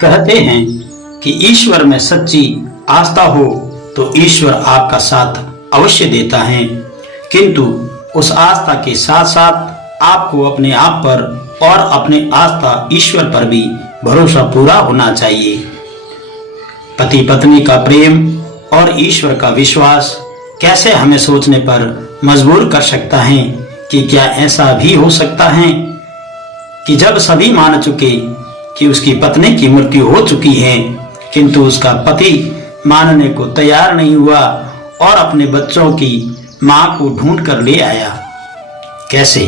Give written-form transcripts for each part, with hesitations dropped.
कहते हैं कि ईश्वर में सच्ची आस्था हो तो ईश्वर आपका साथ अवश्य देता है, किंतु उस आस्था के साथ साथ आपको अपने आप पर और अपने आस्था ईश्वर पर भी भरोसा पूरा होना चाहिए। पति पत्नी का प्रेम और ईश्वर का विश्वास कैसे हमें सोचने पर मजबूर कर सकता है कि क्या ऐसा भी हो सकता है कि जब सभी मान चुके कि उसकी पत्नी की मृत्यु हो चुकी है, किंतु उसका पति मानने को तैयार नहीं हुआ और अपने बच्चों की मां को ढूंढ कर ले आया। कैसे?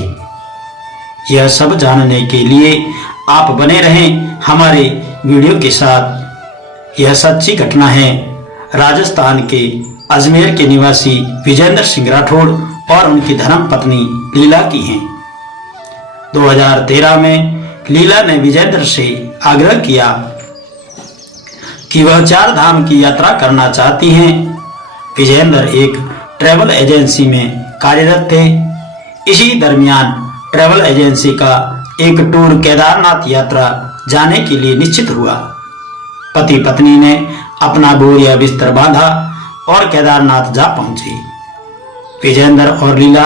यह सब जानने के लिए आप बने रहें हमारे वीडियो के साथ। यह सच्ची घटना है राजस्थान के अजमेर के निवासी विजेंद्र सिंह राठौड़ और उनकी धर्म पत्नी लीला की है। 2013 में लीला ने विजेंद्र से आग्रह किया कि वह 4 धाम की यात्रा करना चाहती हैं। विजेंद्र एक ट्रैवल एजेंसी में कार्यरत थे। इसी दरमियान ट्रैवल एजेंसी का एक टूर केदारनाथ यात्रा जाने के लिए निश्चित हुआ। पति पत्नी ने अपना बोरिया बिस्तर बांधा और केदारनाथ जा पहुंचे। विजेंद्र और लीला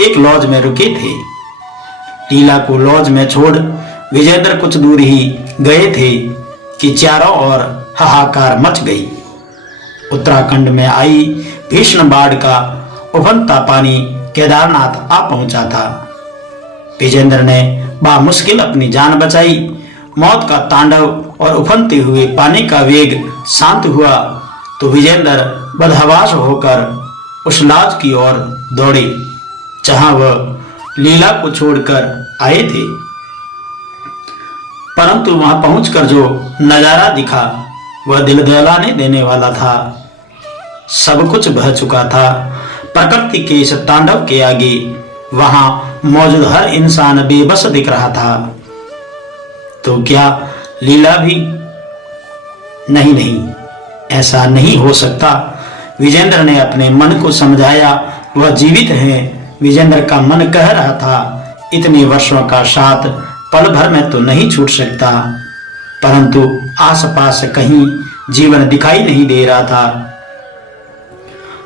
एक लॉज में रुके थे। लीला को लॉज में छोड़ विजेंद्र कुछ दूर ही गए थे कि चारों ओर हाहाकार मच गई। उत्तराखंड में आई भीषण बाढ़ का उफनता पानी केदारनाथ आ पहुंचा था। विजेंद्र ने बामुश्किल अपनी जान बचाई। मौत का तांडव और उफनते हुए पानी का वेग शांत हुआ तो विजेंद्र बदहवास होकर उस लॉज की ओर दौड़े जहां वह लीला को छोड़कर आए थे। परंतु वहां पहुंचकर जो नजारा दिखा वह दिल दहलाने देने वाला था। सब कुछ बह चुका था। प्रकृति के इस तांडव के आगे वहां मौजूद हर इंसान बेबस दिख रहा था। तो क्या लीला भी? नहीं, ऐसा नहीं हो सकता। विजेंद्र ने अपने मन को समझाया वह जीवित है। विजेंद्र का मन कह रहा था इतने वर्षों का साथ पल भर में तो नहीं छूट सकता, परंतु आसपास कहीं जीवन दिखाई नहीं दे रहा था।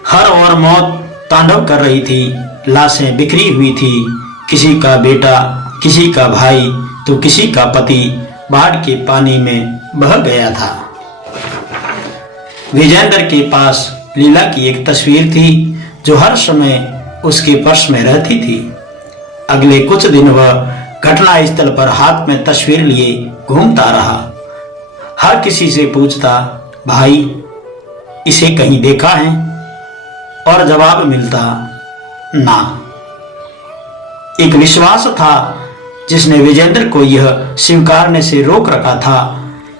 हर ओर मौत तांडव कर रही थी। लाशें बिखरी हुई थी। किसी का बेटा, किसी का भाई तो किसी का पति बाढ़ के पानी में बह गया था। विजेंद्र के पास लीला की एक तस्वीर थी जो हर समय उसके पर्स में रहती थी। अगले कुछ दिन वह घटना स्थल पर हाथ में तस्वीर लिए घूमता रहा। हर किसी से पूछता, भाई इसे कहीं देखा है? और जवाब मिलता, ना। एक विश्वास था जिसने विजेंद्र को यह स्वीकारने से रोक रखा था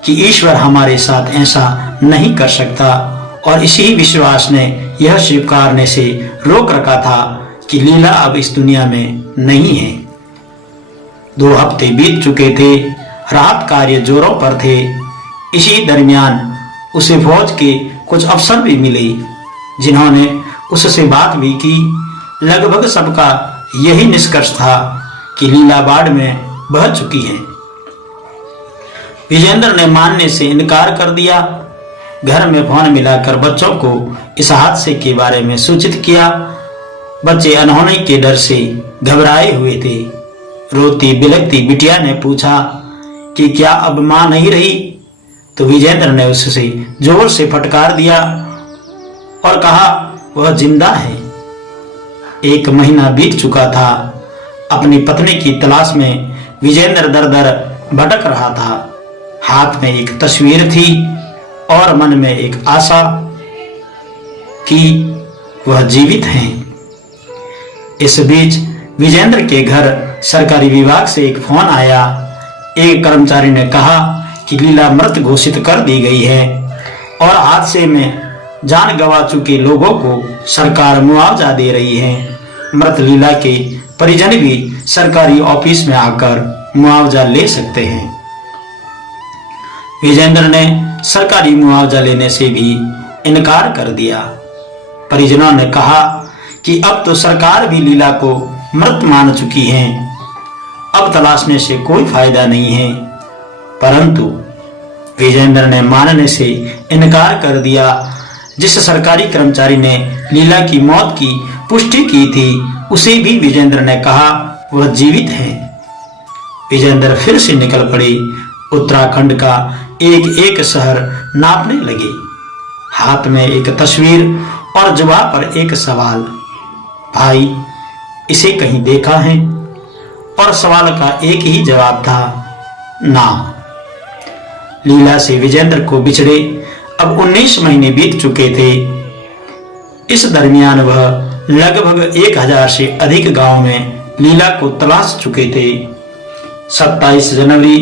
कि ईश्वर हमारे साथ ऐसा नहीं कर सकता, और इसी विश्वास ने यह स्वीकारने से रोक रखा था कि लीला अब इस दुनिया में नहीं है। 2 हफ्ते बीत चुके थे। राहत कार्य जोरों पर थे। इसी दरमियान उसे फौज के कुछ अफसर भी मिले जिन्होंने उससे बात भी की। लगभग सबका यही निष्कर्ष था कि लीला बाढ़ में बह चुकी है। विजेंद्र ने मानने से इनकार कर दिया। घर में फोन मिलाकर बच्चों को इस हादसे के बारे में सूचित किया। बच्चे अनहोनी के डर से घबराए हुए थे। रोती बिलखती बिटिया ने पूछा कि क्या अब मां नहीं रही? तो विजेंद्र ने उससे जोर से फटकार दिया और कहा वह जिंदा है। 1 महीना बीत चुका था। अपनी पत्नी की तलाश में विजेंद्र दर दर भटक रहा था। हाथ में एक तस्वीर थी और मन में एक आशा कि वह जीवित हैं। इस बीच विजेंद्र के घर सरकारी विभाग से एक फोन आया। एक कर्मचारी ने कहा कि लीला मृत घोषित कर दी गई है और हादसे में जान गंवा चुके लोगों को सरकार मुआवजा दे रही है। मृत लीला के परिजन भी सरकारी ऑफिस में आकर मुआवजा ले सकते हैं। विजेंद्र ने सरकारी मुआवजा लेने से भी इनकार कर दिया। परिजनों ने कहा कि अब तो सरकार भी लीला को मृत मान चुकी है, अब तलाशने से कोई फायदा नहीं है। परंतु विजेंद्र ने मानने से इनकार कर दिया। जिस सरकारी कर्मचारी ने लीला की मौत की पुष्टि की थी उसे भी विजेंद्र ने कहा वह जीवित है। विजेंद्र फिर से निकल पड़े। उत्तराखंड का एक एक शहर नापने लगे। हाथ में एक तस्वीर और जुबान पर एक सवाल, भाई इसे कहीं देखा है? और सवाल का एक ही जवाब था, ना। लीला से विजेंद्र को बिछड़े अब 19 महीने बीत चुके थे। इस दरमियान वह लगभग 1000 से अधिक गांव में लीला को तलाश चुके थे। 27 जनवरी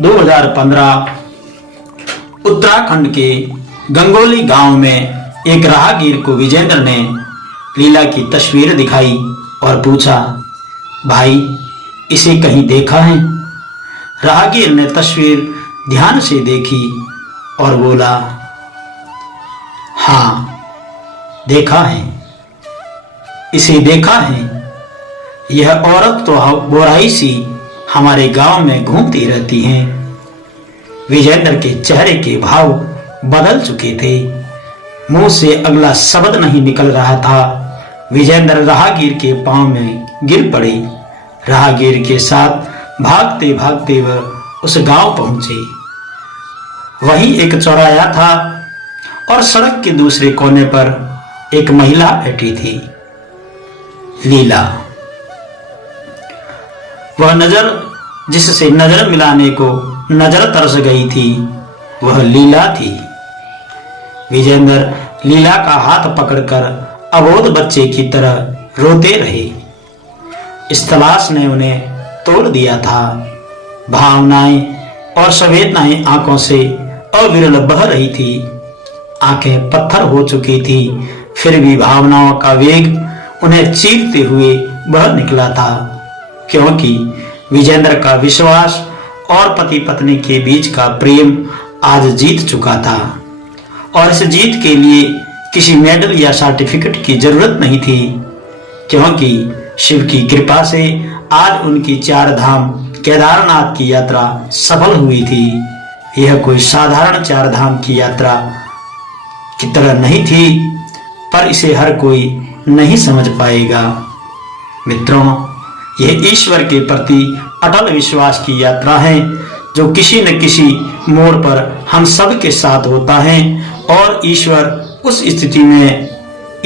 2015 उत्तराखंड के गंगोली गांव में एक राहगीर को विजेंद्र ने लीला की तस्वीर दिखाई और पूछा, भाई इसे कहीं देखा है? राहगीर ने तस्वीर ध्यान से देखी और बोला, हाँ देखा है, इसे देखा है। यह औरत तो बोराई सी हमारे गांव में घूमती रहती हैं। विजेंद्र के चेहरे के भाव बदल चुके थे। मुंह से अगला शब्द नहीं निकल रहा था। विजेंद्र राहगीर के पांव में गिर पड़े। राहगीर के साथ भागते भागते वह उस गांव पहुंचे। वहीं एक चौराहा था और सड़क के दूसरे कोने पर एक महिला बैठी थी, लीला। वह नजर जिससे नजर मिलाने को नजर तरस गई थी वह लीला थी। विजेंद्र लीला का हाथ पकड़कर अबोध बच्चे की तरह रोते रहे। इस तलाश ने उन्हें तोड़ दिया था। भावनाएं और संवेदनाएं आंखों से अविरल बह रही थी। आंखें पत्थर हो चुकी थी, फिर भी भावनाओं का वेग उन्हें चीरते हुए बह निकला था, क्योंकि विजेंद्र का विश्वास और पति पत्नी के बीच का प्रेम आज जीत चुका था। और इस जीत के लिए किसी मेडल या सर्टिफिकेट की जरूरत नहीं थी, क्योंकि शिव की कृपा से आज उनकी 4 धाम केदारनाथ की यात्रा सफल हुई थी। यह कोई साधारण 4 धाम की यात्रा की तरह नहीं थी, पर इसे हर कोई नहीं समझ पाएगा। मित्रों, यह ईश्वर के प्रति अटल विश्वास की यात्रा है जो किसी न किसी मोड़ पर हम सब के साथ होता है। और ईश्वर उस स्थिति में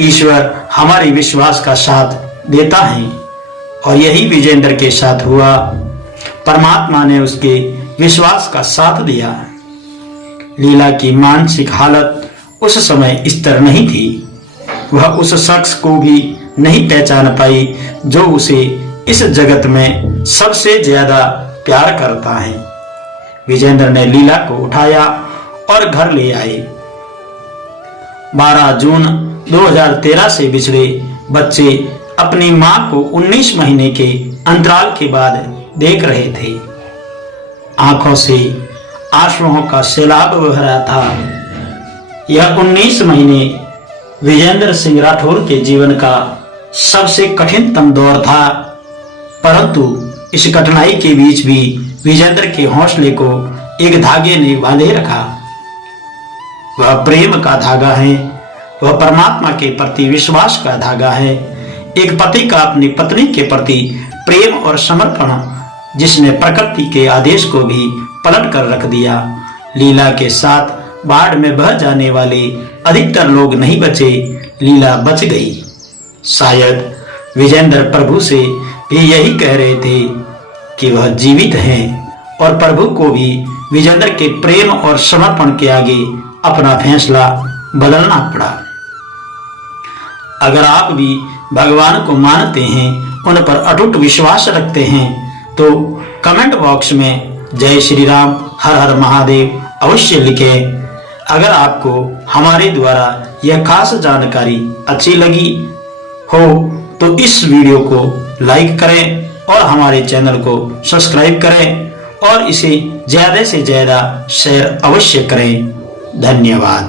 ईश्वर हमारे विश्वास का साथ देता है, और यही विजेंद्र के साथ हुआ। परमात्मा ने उसके विश्वास का साथ दिया। लीला की मानसिक हालत उस समय इस तरह नहीं थी। वह उस शख्स को भी नहीं पहचान पाई जो उसे इस जगत में सबसे ज्यादा प्यार करता है। विजेंद्र ने लीला को उठाया और घर ले आए। 12 जून 2013 से बिछड़े बच्चे अपनी मां को 19 महीने के अंतराल के बाद देख रहे थे। आंखों से आंसुओं का सैलाब बह रहा था। यह 19 महीने विजेंद्र सिंह राठौर के जीवन का सबसे कठिनतम दौर था, परंतु इस कठिनाई के बीच भी विजेंद्र के हौसले को एक धागे ने बांधे रखा। वह प्रेम का धागा है, वह परमात्मा के प्रति विश्वास का धागा है। एक पति का अपनी पत्नी के प्रति प्रेम और समर्पण, जिसने प्रकृति के आदेश को भी पलट कर रख दिया। लीला के साथ बाढ़ में बह जाने वाले अधिकतर लोग नहीं बचे, लीला बच गई। शायद विजेंद्र प्रभु से भी यही कह रहे थे कि वह जीवित हैं, और प्रभु को भी विजेंद्र के प्रेम और समर्पण के आगे अपना फैसला बदलना पड़ा। अगर आप भी भगवान को मानते हैं, उन पर अटूट विश्वास रखते हैं, तो कमेंट बॉक्स में जय श्री राम, हर हर महादेव अवश्य लिखें। अगर आपको हमारे द्वारा यह खास जानकारी अच्छी लगी हो तो इस वीडियो को लाइक करें और हमारे चैनल को सब्सक्राइब करें, और इसे ज्यादा से ज्यादा शेयर अवश्य करें। धन्यवाद।